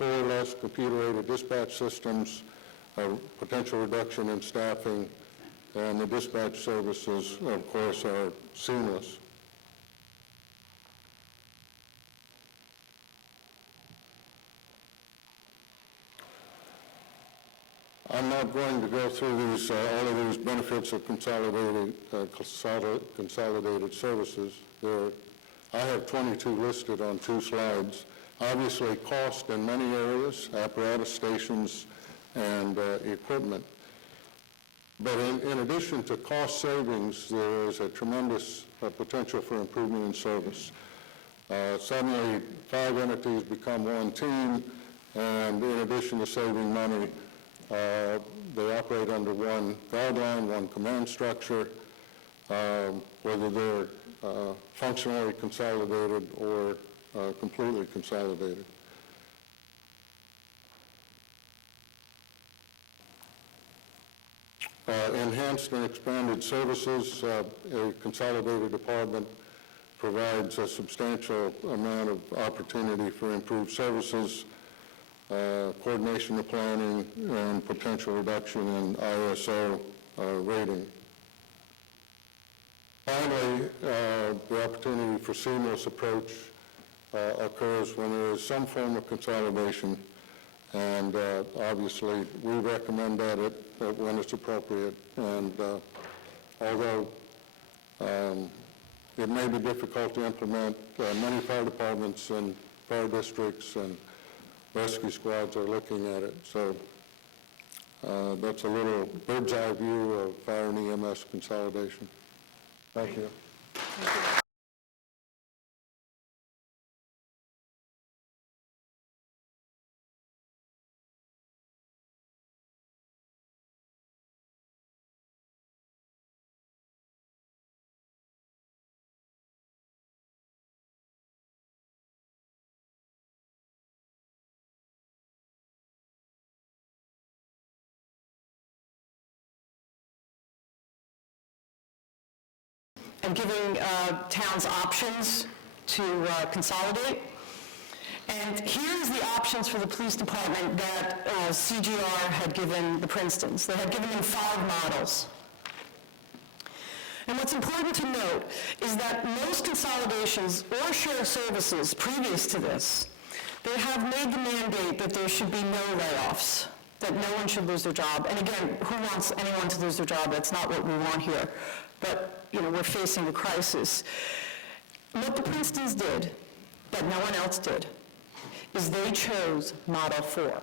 4 less computer-aided dispatch systems, a potential reduction in staffing, and the dispatch services, of course, are seamless. I'm not going to go through these, all of these benefits of consolidated services. I have 22 listed on 2 slides. Obviously, cost in many areas, apparatus, stations, and equipment. But in addition to cost savings, there is a tremendous potential for improvement in service. Suddenly, 5 entities become one team, and in addition to saving money, they operate under one guideline, one command structure, whether they're functionally consolidated or completely consolidated. Enhanced and expanded services. A consolidated department provides a substantial amount of opportunity for improved services, coordination of planning, and potential reduction in ISO rating. Finally, the opportunity for seamless approach occurs when there is some form of consolidation, and obviously we recommend that when it's appropriate. And although it may be difficult to implement, many fire departments and fire districts and rescue squads are looking at it. So that's a little bird's eye view of fire and EMS consolidation. Thank you. Thank you. And giving towns options to consolidate. And here's the options for the police department that CGR had given the Princetons. They had given them 5 models. And what's important to note is that most consolidations or shared services previous to this, they have made the mandate that there should be no layoffs, that no one should lose their job. And again, who wants anyone to lose their job? That's not what we want here. But you know, we're facing a crisis. What the Princetons did, that no one else did, is they chose Model 4.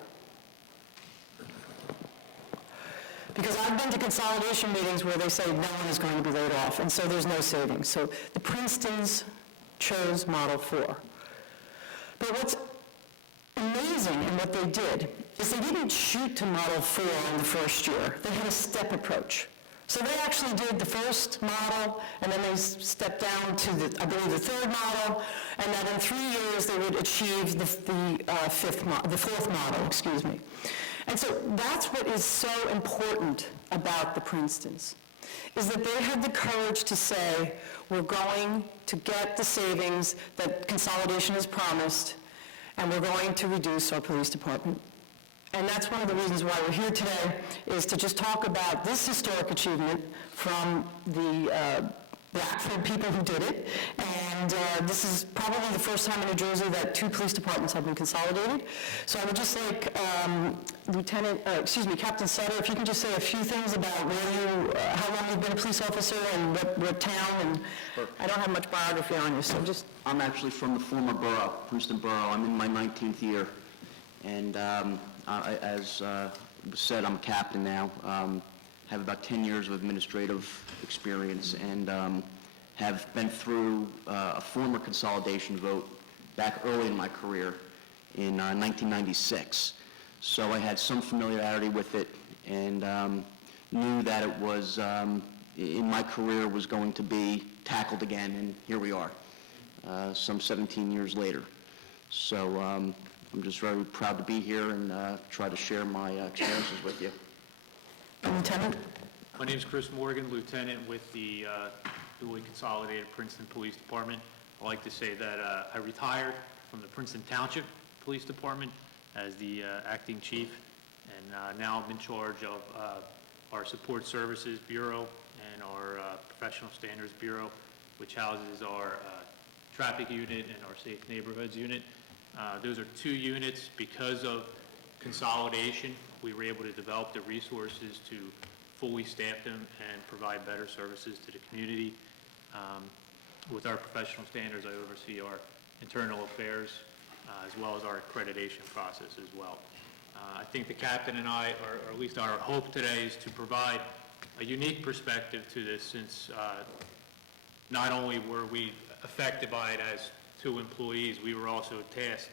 Because I've been to consolidation meetings where they say no one is going to be laid off, and so there's no savings. So the Princetons chose Model 4. But what's amazing in what they did is they didn't shoot to Model 4 in the first year. They had a step approach. So they actually did the first model, and then they stepped down to, I believe, the 3rd model, and that in 3 years they would achieve the fourth model, excuse me. And so that's what is so important about the Princetons, is that they had the courage to say, we're going to get the savings that consolidation has promised, and we're going to reduce our police department. And that's one of the reasons why we're here today, is to just talk about this historic achievement from the Blackford people who did it. And this is probably the first time in New Jersey that 2 police departments have been consolidated. So I would just like Captain Sutter, if you can just say a few things about how long you've been a police officer and what town, and sure. I don't have much biography on you, so just... I'm actually from the former borough, Princeton borough. I'm in my 19th year. And as was said, I'm a captain now. Have about 10 years of administrative experience, and have been through a former consolidation vote back early in my career in 1996. So I had some familiarity with it, and knew that it was, in my career, was going to be tackled again, and here we are, some 17 years later. So I'm just very proud to be here and try to share my experiences with you. Lieutenant? My name is Chris Morgan, Lieutenant with the duly consolidated Princeton Police Department. I like to say that I retired from the Princeton Township Police Department as the acting chief, and now I'm in charge of our Support Services Bureau and our Professional Standards Bureau, which houses our traffic unit and our Safe Neighborhoods unit. Those are two units. Because of consolidation, we were able to develop the resources to fully staff them and provide better services to the community. With our professional standards, I oversee our internal affairs as well as our accreditation process as well. I think the captain and I, or at least our hope today, is to provide a unique perspective to this, since not only were we affected by it as two employees, we were also tasked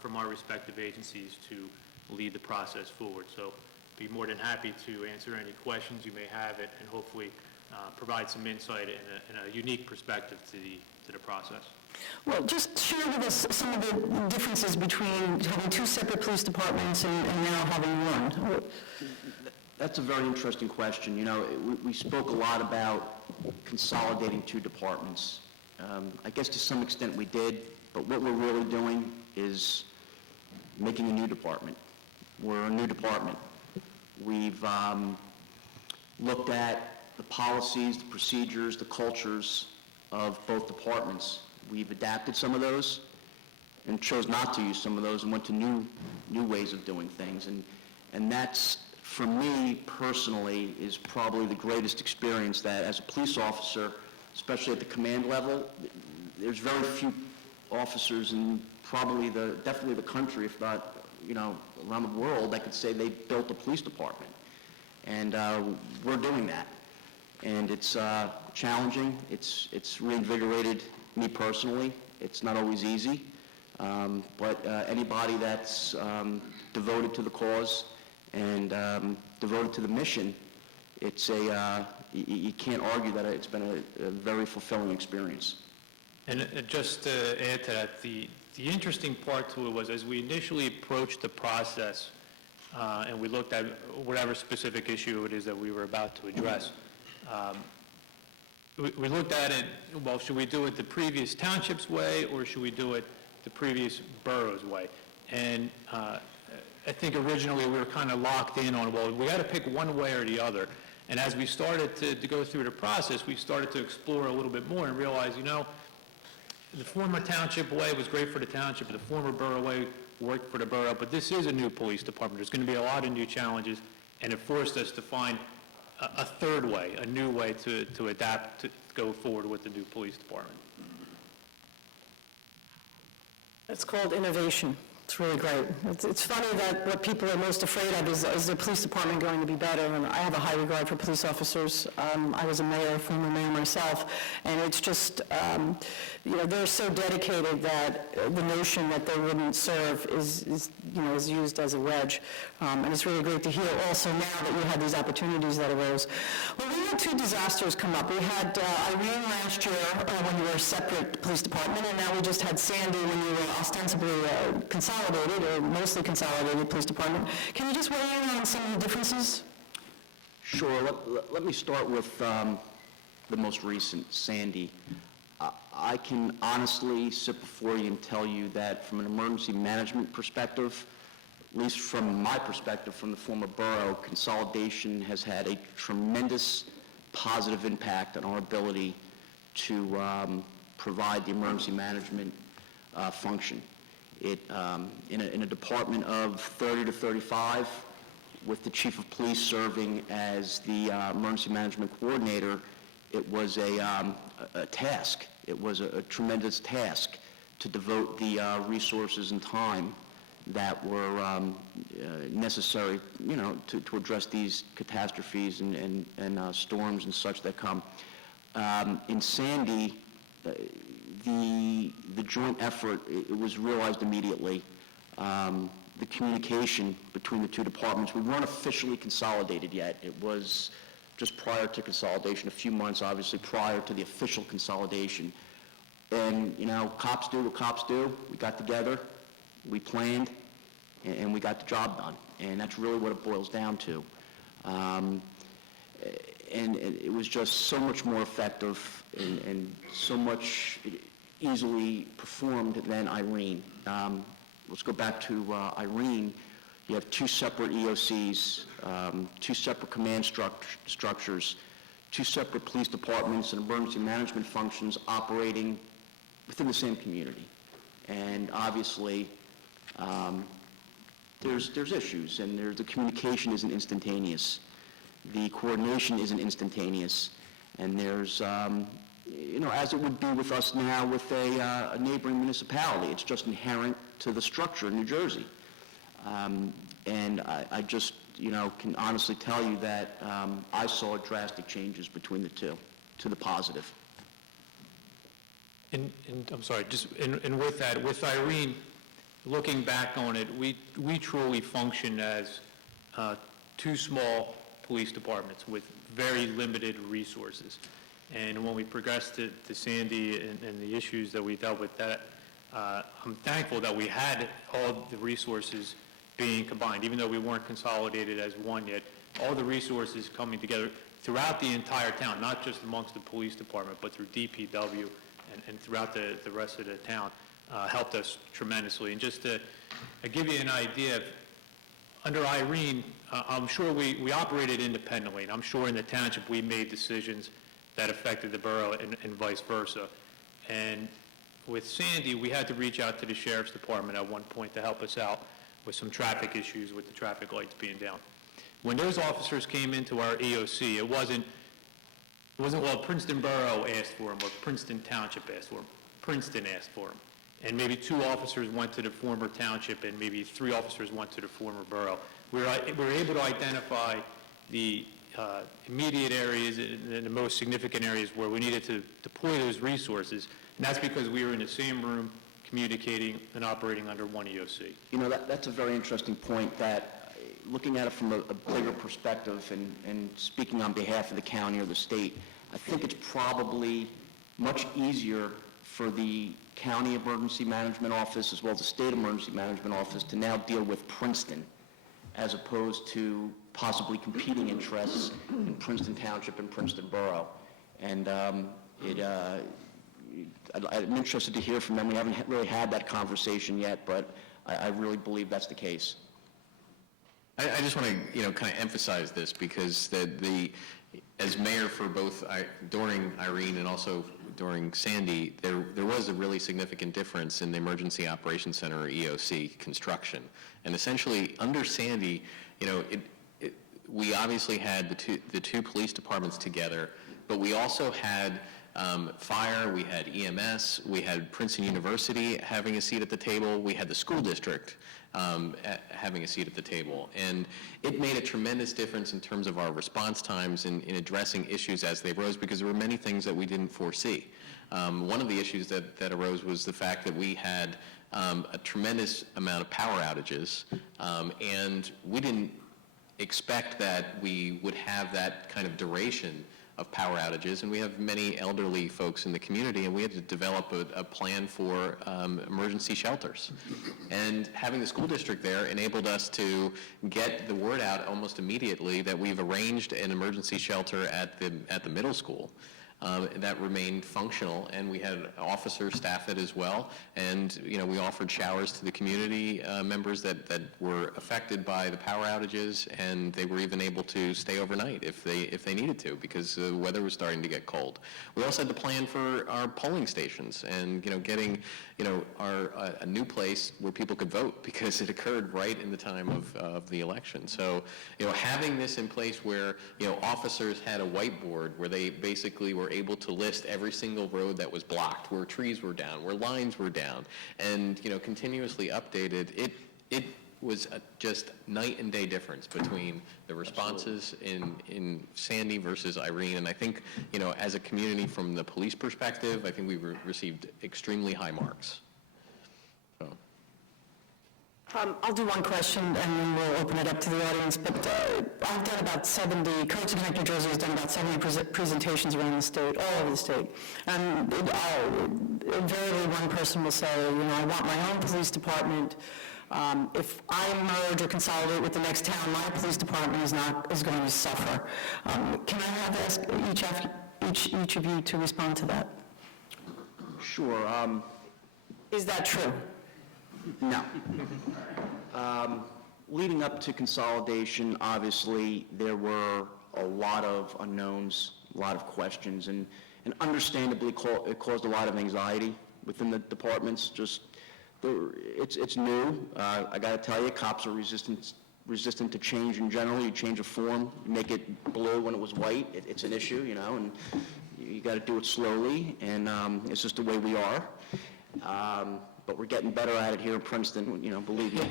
from our respective agencies to lead the process forward. So be more than happy to answer any questions you may have and hopefully provide some insight and a unique perspective to the process. Well, just share with us some of the differences between having two separate police departments and now having one. That's a very interesting question. You know, we spoke a lot about consolidating two departments. I guess to some extent we did, but what we're really doing is making a new department. We're a new department. We've looked at the policies, the procedures, the cultures of both departments. We've adapted some of those and chose not to use some of those and went to new ways of doing things. And that's, for me personally, is probably the greatest experience that as a police officer, especially at the command level, there's very few officers in definitely the country, if not, around the world, that could say they built a police department. And we're doing that. And it's challenging. It's reinvigorated me personally. It's not always easy. But anybody that's devoted to the cause and devoted to the mission, it's you can't argue that it's been a very fulfilling experience. And just to add to that, the interesting part to it was, as we initially approached the process and we looked at whatever specific issue it is that we were about to address, we looked at it, well, should we do it the previous township's way or should we do it the previous borough's way? And I think originally we were kind of locked in on, well, we got to pick one way or the other. And as we started to go through the process, we started to explore a little bit more and realize, the former township way was great for the township, the former borough way worked for the borough, but this is a new police department. There's going to be a lot of new challenges, and it forced us to find a third way, a new way to adapt, to go forward with the new police department. It's called innovation. It's really great. It's funny that what people are most afraid of is the police department going to be better, and I have a high regard for police officers. I was a former mayor myself, and it's just, they're so dedicated that the notion that they wouldn't serve is used as a wedge. And it's really great to hear also now that you had these opportunities that arose. Well, we had two disasters come up. We had Irene last year when you were a separate police department, and now we just had Sandy when you were ostensibly consolidated, or mostly consolidated police department. Can you just weigh in on some of the differences? Sure. Let me start with the most recent, Sandy. I can honestly sit before you and tell you that from an emergency management perspective, at least from my perspective from the former borough, consolidation has had a tremendous positive impact on our ability to provide the emergency management function. In a department of 30 to 35, with the chief of police serving as the emergency management coordinator, it was a task. It was a tremendous task to devote the resources and time that were necessary, to address these catastrophes and storms and such that come. In Sandy, the joint effort, it was realized immediately. The communication between the two departments, we weren't officially consolidated yet. It was just prior to consolidation, a few months obviously prior to the official consolidation. And, cops do what cops do. We got together, we planned, and we got the job done. And that's really what it boils down to. And it was just so much more effective and so much easily performed than Irene. let's go back to Irene. You have two separate EOCs, two separate command structures, two separate police departments and emergency management functions operating within the same community. And obviously, there's issues, and the communication isn't instantaneous. The coordination isn't instantaneous. And there's, as it would be with us now with a neighboring municipality. It's just inherent to the structure in New Jersey. And I just, can honestly tell you that I saw drastic changes between the two, to the positive. And I'm sorry, and with that, with Irene, looking back on it, we truly function as two small police departments with very limited resources. And when we progressed to Sandy and the issues that we dealt with, that I'm thankful that we had all the resources being combined, even though we weren't consolidated as one yet. All the resources coming together throughout the entire town, not just amongst the police department, but through DPW and throughout the rest of the town, helped us tremendously. And just to give you an idea, under Irene, I'm sure we operated independently, and I'm sure in the township we made decisions that affected the borough and vice versa. And with Sandy, we had to reach out to the sheriff's department at one point to help us out with some traffic issues with the traffic lights being down. When those officers came into our EOC, it wasn't well, Princeton Borough asked for them or Princeton Township asked for them. Princeton asked for them. And maybe 2 officers went to the former township and maybe 3 officers went to the former borough. We were able to identify the immediate areas and the most significant areas where we needed to deploy those resources. And that's because we were in the same room communicating and operating under one EOC. That's a very interesting point, that looking at it from a bigger perspective and speaking on behalf of the county or the state, I think it's probably much easier for the county emergency management office as well as the state emergency management office to now deal with Princeton as opposed to possibly competing interests in Princeton Township and Princeton Borough. And I'm interested to hear from them. We haven't really had that conversation yet, but I really believe that's the case. I just want to, kind of emphasize this because as mayor for both during Irene and also during Sandy, there was a really significant difference in the Emergency Operations Center, or EOC, construction. And essentially, under Sandy, we obviously had the two police departments together, but we also had fire, we had EMS, we had Princeton University having a seat at the table, we had the school district having a seat at the table. And it made a tremendous difference in terms of our response times in addressing issues as they arose, because there were many things that we didn't foresee. One of the issues that arose was the fact that we had a tremendous amount of power outages, and we didn't expect that we would have that kind of duration of power outages, and we have many elderly folks in the community, and we had to develop a plan for emergency shelters. And having the school district there enabled us to get the word out almost immediately that we've arranged an emergency shelter at the middle school that remained functional, and we had officers staff it as well, and we offered showers to the community members that were affected by the power outages, and they were even able to stay overnight if they needed to, because the weather was starting to get cold. We also had to plan for our polling stations and getting a new place where people could vote, because it occurred right in the time of the election. So having this in place where officers had a whiteboard where they basically were able to list every single road that was blocked, where trees were down, where lines were down, and continuously updated. It was just night and day difference between the responses in Sandy versus Irene. And I think as a community, from the police perspective, I think we received extremely high marks. So. I'll do one question and then we'll open it up to the audience, but I've done about 70, Courage to Connect New Jersey has done about 70 presentations around the state, all over the state. And invariably one person will say, I want my own police department. If I merge or consolidate with the next town, my police department is going to suffer. Can I have each of you to respond to that? Sure. Is that true? No. Leading up to consolidation, obviously, there were a lot of unknowns, a lot of questions, and understandably, it caused a lot of anxiety within the departments. It's new. I got to tell you, cops are resistant to change in general. You change a form, you make it blue when it was white, it's an issue, you know, and you got to do it slowly, and it's just the way we are. But we're getting better at it here in Princeton, you know, believe me.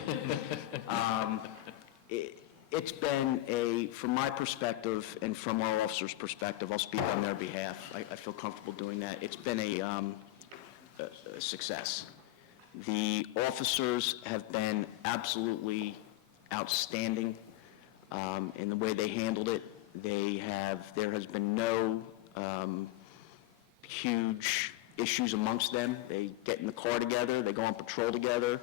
It's been from my perspective and from our officers' perspective, I'll speak on their behalf. I feel comfortable doing that. It's been a success. The officers have been absolutely outstanding in the way they handled it. There has been no huge issues amongst them. They get in the car together, they go on patrol together,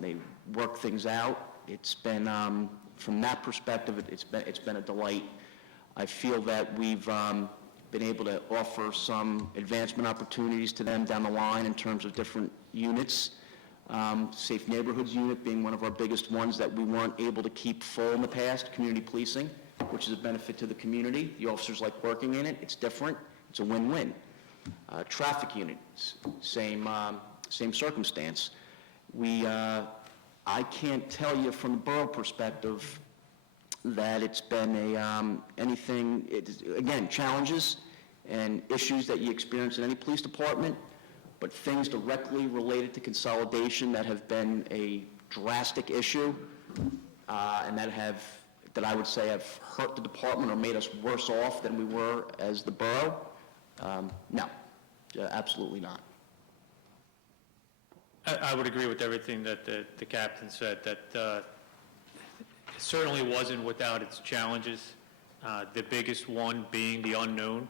they work things out. It's been, from that perspective, it's been a delight. I feel that we've been able to offer some advancement opportunities to them down the line in terms of different units. Safe Neighborhoods unit being one of our biggest ones that we weren't able to keep full in the past, community policing, which is a benefit to the community. The officers like working in it. It's different. It's a win-win. Traffic units, same circumstance. I can't tell you from the borough perspective that it's been again, challenges and issues that you experience in any police department, but things directly related to consolidation that have been a drastic issue and that I would say have hurt the department or made us worse off than we were as the borough. No, absolutely not. I would agree with everything that the captain said, that it certainly wasn't without its challenges, the biggest one being the unknown,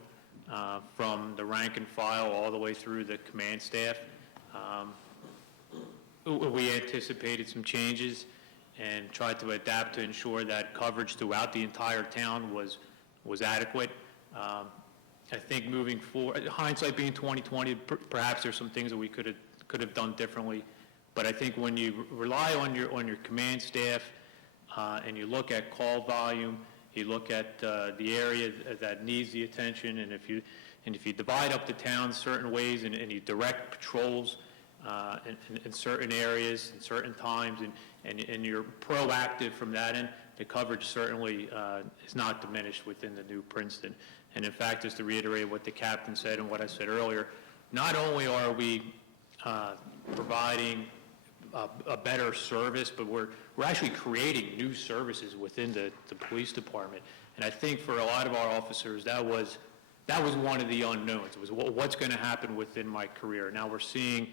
from the rank and file all the way through the command staff. We anticipated some changes and tried to adapt to ensure that coverage throughout the entire town was adequate. I think moving forward, hindsight being 2020, perhaps there's some things that we could have done differently. But I think when you rely on your command staff and you look at call volume, you look at the area that needs the attention, and if you divide up the town certain ways and you direct patrols in certain areas and certain times, and you're proactive from that end, the coverage certainly is not diminished within the new Princeton. And in fact, just to reiterate what the captain said and what I said earlier, not only are we providing a better service, but we're actually creating new services within the police department. And I think for a lot of our officers, that was one of the unknowns. It was what's going to happen within my career. Now we're seeing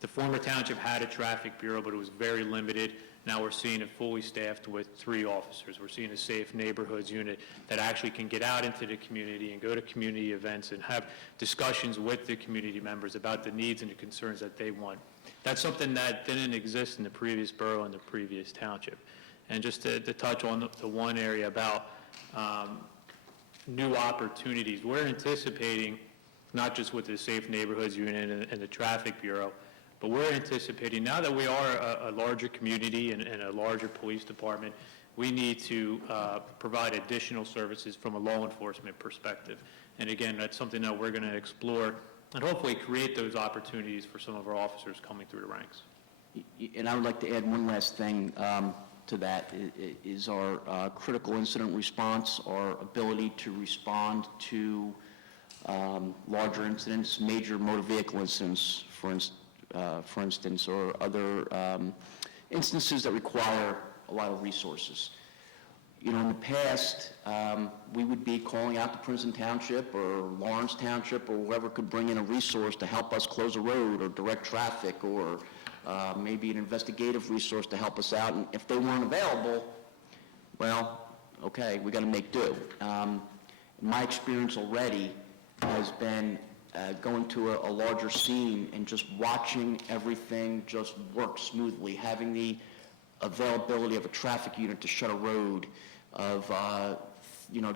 the former township had a traffic bureau, but it was very limited. Now we're seeing it fully staffed with 3 officers. We're seeing a Safe Neighborhoods unit that actually can get out into the community and go to community events and have discussions with the community members about the needs and the concerns that they want. That's something that didn't exist in the previous borough and the previous township. And just to touch on the one area about new opportunities, we're anticipating, not just with the Safe Neighborhoods unit and the Traffic Bureau, but we're anticipating, now that we are a larger community and a larger police department, we need to provide additional services from a law enforcement perspective. And again, that's something that we're going to explore and hopefully create those opportunities for some of our officers coming through the ranks. And I would like to add one last thing to that, is our critical incident response, our ability to respond to larger incidents, major motor vehicle incidents, for instance, or other instances that require a lot of resources. You know, in the past, we would be calling out to Princeton Township or Lawrence Township or whoever could bring in a resource to help us close a road or direct traffic, or maybe an investigative resource to help us out. And if they weren't available, well, okay, we got to make do. My experience already has been going to a larger scene and just watching everything just work smoothly, having the availability of a traffic unit to shut a road, of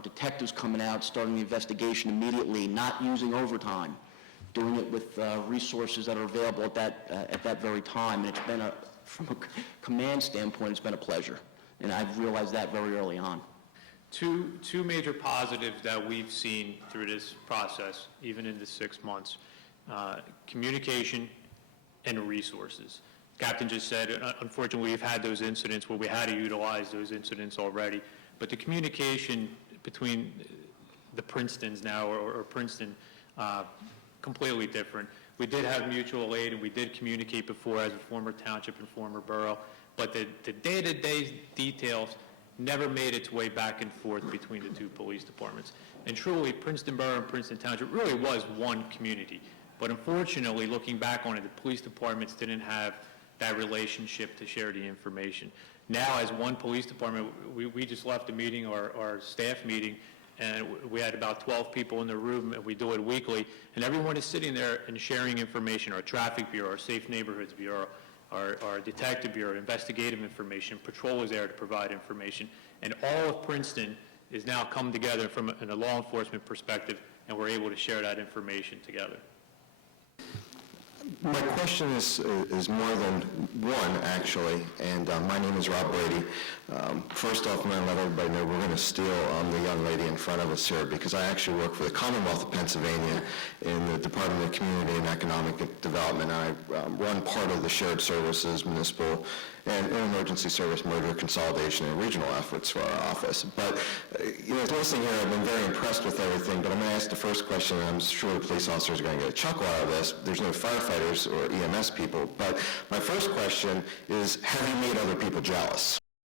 detectives coming out, starting the investigation immediately, not using overtime, doing it with resources that are available at that very time. And it's been from a command standpoint, it's been a pleasure. And I've realized that very early on. Two major positives that we've seen through this process, even in the 6 months, communication and resources. Captain just said, unfortunately, we've had those incidents where we had to utilize those incidents already, but the communication between the Princetons now, or Princeton, completely different. We did have mutual aid, and we did communicate before as a former township and former borough, but the day-to-day details never made its way back and forth between the two police departments. And truly, Princeton Borough and Princeton Township really was one community. But unfortunately, looking back on it, the police departments didn't have that relationship to share the information. Now, as one police department, we just left a meeting, our staff meeting, and we had about 12 people in the room, and we do it weekly, and everyone is sitting there and sharing information. Our traffic bureau, our safe neighborhoods bureau, our detective bureau, investigative information, patrol is there to provide information, and all of Princeton is now come together from a law enforcement perspective, and we're able to share that information together. My question is more than one, actually, and my name is Rob Brady. First off, I'm going to let everybody know we're going to steal the young lady in front of us here, because I actually work for the Commonwealth of Pennsylvania in the Department of Community and Economic Development. I run part of the shared services, municipal, and emergency service merger consolidation and regional efforts for our office. But, listening here, I've been very impressed with everything, but I'm going to ask the first question, and I'm sure the police officers are going to get a chuckle out of this. There's no firefighters or EMS people, but my first question is, have you made other people jealous?